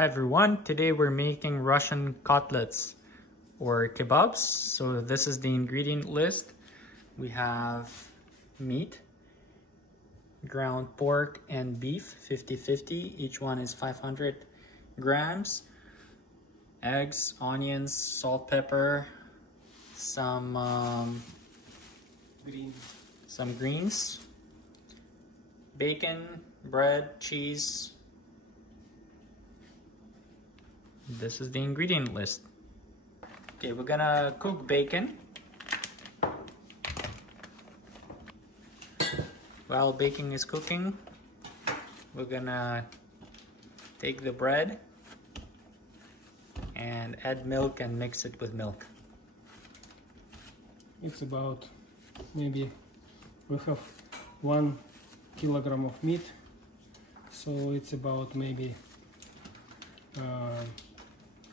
Hi everyone, today we're making Russian cutlets or kebabs. So this is the ingredient list. We have meat, ground pork and beef, 50-50. Each one is 500 grams. Eggs, onions, salt, pepper, some greens, bacon, bread, cheese. This is the ingredient list. Okay, we're gonna cook bacon. While bacon is cooking, we're gonna take the bread and add milk and mix it with milk. It's about, maybe we have 1 kilogram of meat, so it's about maybe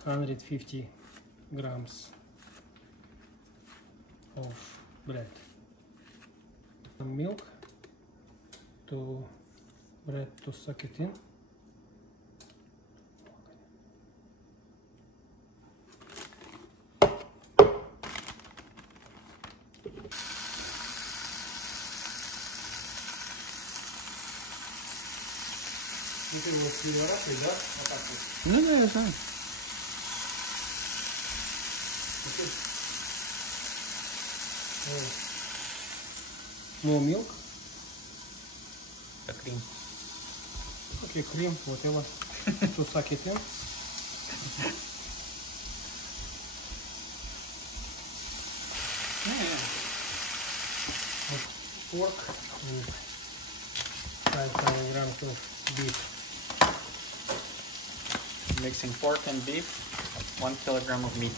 150 grams of bread. Some milk to bread to suck it in. No, that's fine. More milk. The cream. Okay, cream, whatever. To suck it in. Pork and 500 grams of beef. Mixing pork and beef, 1 kilogram of meat.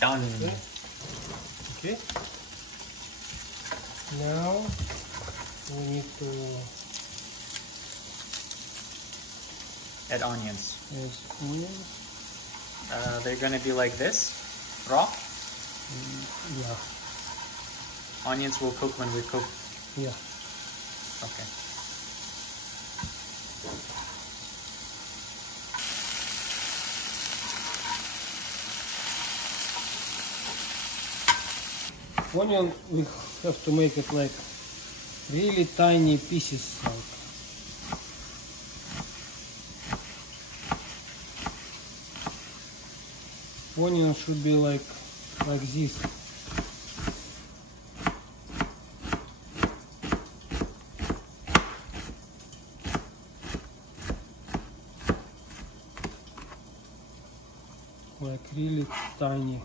Done. Okay. Now we need to add onions. add onions. They're gonna be like this, raw. Yeah. Onions will cook when we cook. Yeah. Okay. Onion, we have to make it like really tiny pieces. Onion should be like this. Like really tiny.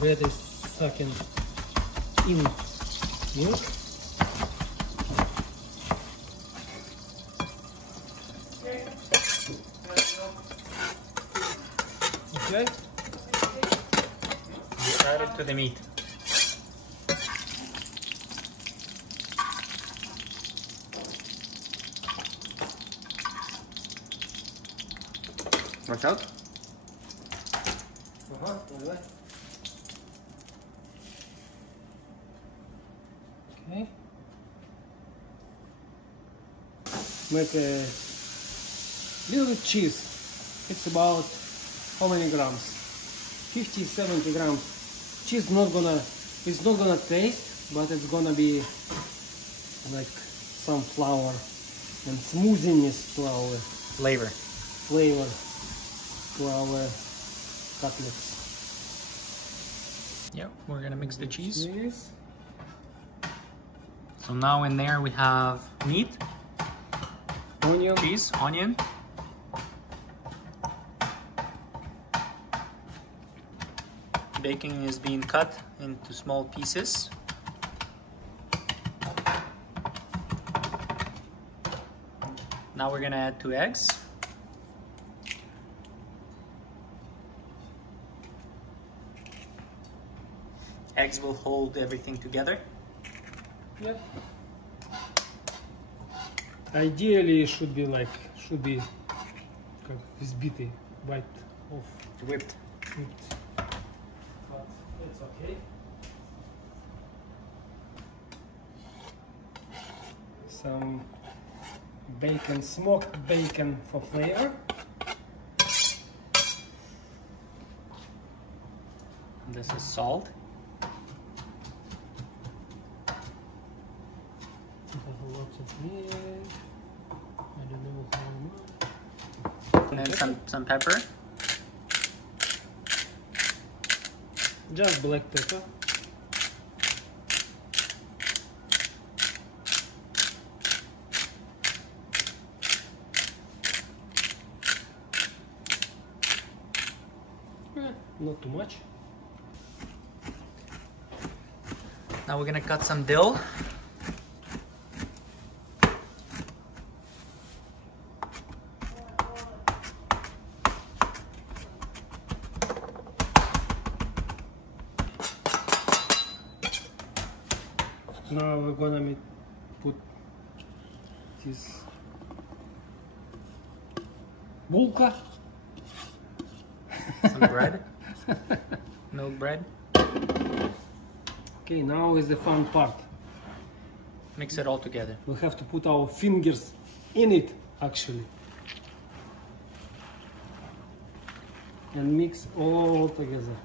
Bread is sucking in milk. Okay. You add it to the meat. Watch out. Okay. Make a little cheese. It's about how many grams? 50-70 grams. Cheese it's not gonna taste, but it's gonna be like some flour and smoothness to our flavor to our cutlets. Yep, we're gonna mix the cheese. So now in there we have meat, Onion, cheese, onion, bacon is being cut into small pieces. Now we're gonna add 2 eggs. Eggs will hold everything together. yeah. Ideally, it should be взбитый, white of Whipped. whipped. But It's okay. Some bacon, smoked bacon for flavor. This is salt. Lots of meat. I don't know how much. And then some pepper. Just black pepper. Not too much. Now we're gonna cut some dill. Now we're gonna put this bulka. Some bread. Milk bread. Okay, now is the fun part. Mix it all together. We have to put our fingers in it actually. And mix all together.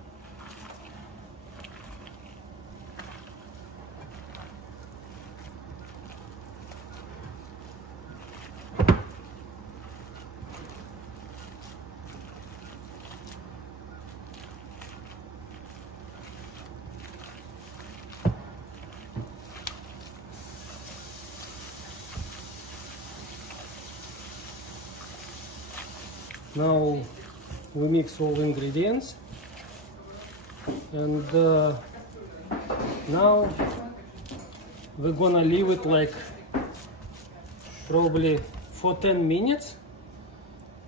Now we mix all ingredients, and now we're gonna leave it like probably for 10 minutes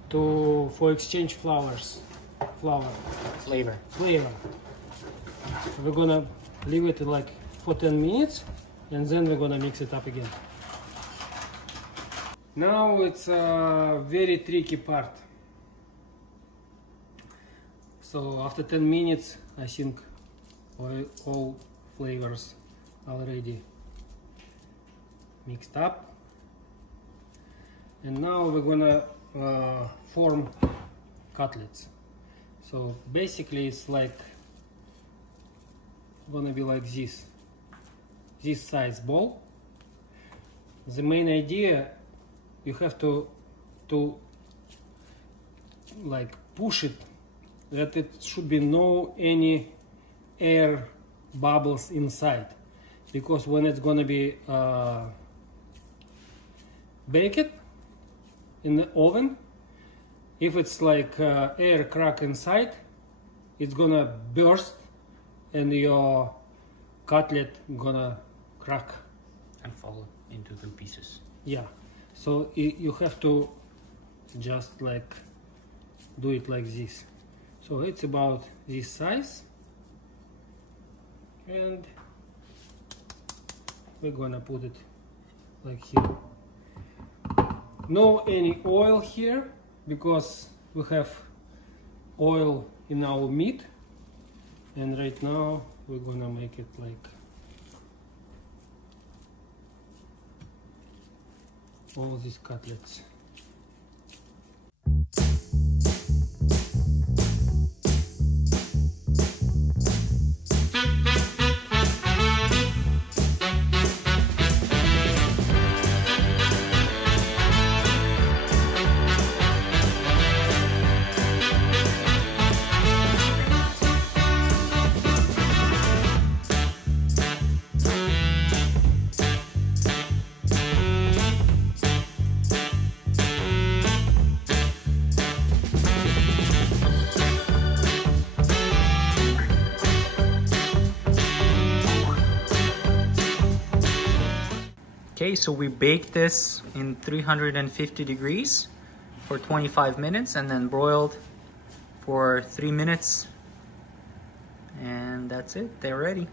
for exchange flavor. We're gonna leave it like for 10 minutes and then we're gonna mix it up again. Now it's a very tricky part. So after 10 minutes, I think all flavors already mixed up. And now we're gonna form cutlets. So basically it's like gonna be like this size ball. The main idea, you have to like push it that it should be no any air bubbles inside, because when it's gonna be baked in the oven, if it's like air crack inside, it's gonna burst and your cutlet gonna crack and fall into two pieces. Yeah, so you have to just like do it like this. So it's about this size, and we're gonna put it like here. No any oil here, because we have oil in our meat, and right now we're gonna make it like all these cutlets. Okay, so we baked this in 350 degrees for 25 minutes and then broiled for 3 minutes. And that's it, they're ready.